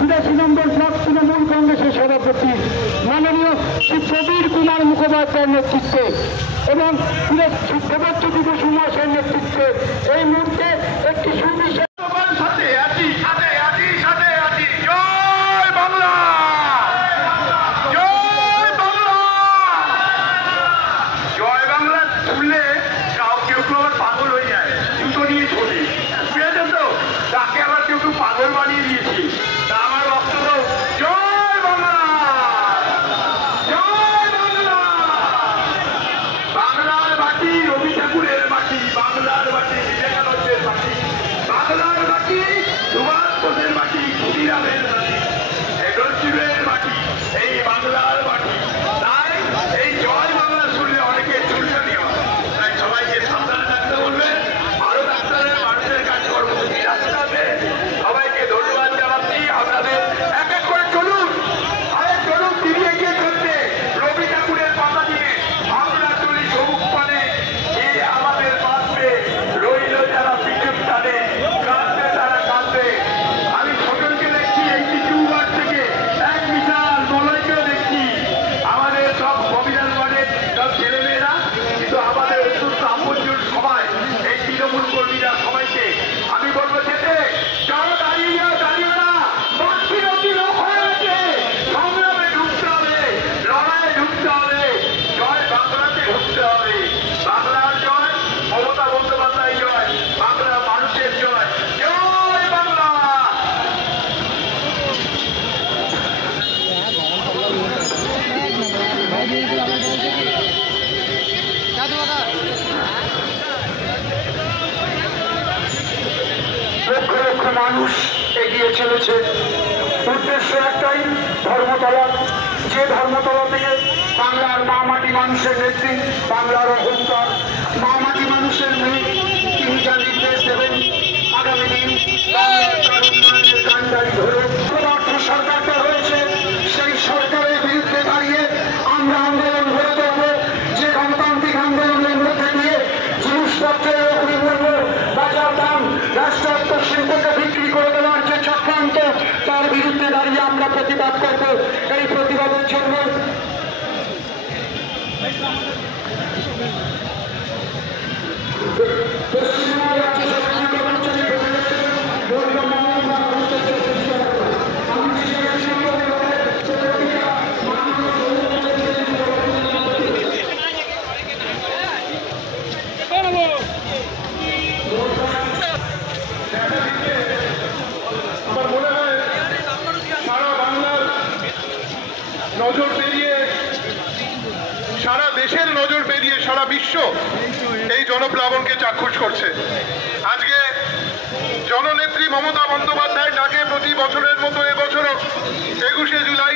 82 নম্বর block Trinamool কংগ্রেসের সভাপতি মাননীয় শ্রী প্রবীর কুমার মুখোপাধ্যায়ের নেতৃত্বে এবং দেবাচ্যুতি বসু মহাশয়ের নেতৃত্বে এই মুহূর্তে একটি সুবিশেষ পাগল বানিয়ে দিয়েছি। আমার বক্তব্য জয় বাংলা, জয় বাংলা। বাংলার মাটি রবি ঠাকুরের মাটি, বাংলার মাটি বিবেকানন্দের মাটি, বাংলার মাটি সুভাষ বোসের মাটি, ক্ষুদিরামের মাটি, নজরুলের মাটি, এই বাংলার মাটি। তাই এই জয় বাংলা শুনলে অনেকে চুলকানি হয়। তাই সবাইকে সাবধানে থাকতে বলবে। আরো ডাক্তারের মানুষের কাজ কর্মসূচি রাখতে হবে। সবাইকে ধন্যবাদ জানাচ্ছি। আপনাদের এক এক করে চলুন, আরে চলুন তিনি এগিয়ে চলতে রবি ঠাকুরের পাতা দিয়ে আমরা চলি সবুজ পানে। এই আমাদের বাঁচবে রইল যারা পিছন টানে, কাঁদবে তারা কাঁদবে। আমি ছোটকে দেখছি এই কিছু বার থেকে এক বিশাল মলয়কেও দেখছি। আমাদের সব অভিযান মানে সব ছেলেমেয়েরা, কিন্তু আমাদের অত্যন্ত আপনজন সবাই এই তৃণমূল কর্মীরা সবাইকে আমি বলবো যেতে যারা দাঁড়িয়ে দাঁড়িয়ে না বাড়তি লোক হয়ে আছে। সংগ্রামে ঢুকতে হবে, লড়াইয়ে ঢুকতে হবে, জয় বাংলাতে ঢুকতে হবে। বাংলার জয়, মমতা বন্দ্যোপাধ্যায় জয়, বাংলার মানুষের জয়, জয় বাংলা। লক্ষ লক্ষ মানুষ এগিয়ে চলেছে। উদ্দেশ্য একটাই, ধর্মতলা। যে ধর্মতলা থেকে বাংলার মা মাটি মানুষের নেত্রী, বাংলার অহংকার, মা মাটি মানুষের মেয়ে, তিনি যা নির্দেশ দেবেন আগামী দিন বাংলার উন্নয়নের কান্ডারি ধরে পদার্থ সরকারটা রয়েছে, সেই সরকারের বিরুদ্ধে দাঁড়িয়ে আমরা আন্দোলন করে দেব। যে গণতান্ত্রিক আন্দোলনের মধ্যে দিয়ে জিনিসপত্রের অগ্নিমূল্য, বাজার দাম, রাষ্ট্রায়ত্ত শিল্পকে বিক্রি করে দেওয়ার যে চক্রান্ত, তার বিরুদ্ধে দাঁড়িয়ে আমরা প্রতিবাদ করব। এই প্রতিবাদের জন্য পশ্চিমবঙ্গ রাজ্য সরকার কর্মচারী আমার মনে হয় সারা বাংলার নজর পেরিয়ে, সারা দেশের নজর পেরিয়ে সারা বিশ্ব এই জনপ্লাবনকে চাক্ষুষ করছে। আজকে জননেত্রী মমতা বন্দ্যোপাধ্যায় ডাকে প্রতি বছরের মতো এবছরও 21শে জুলাই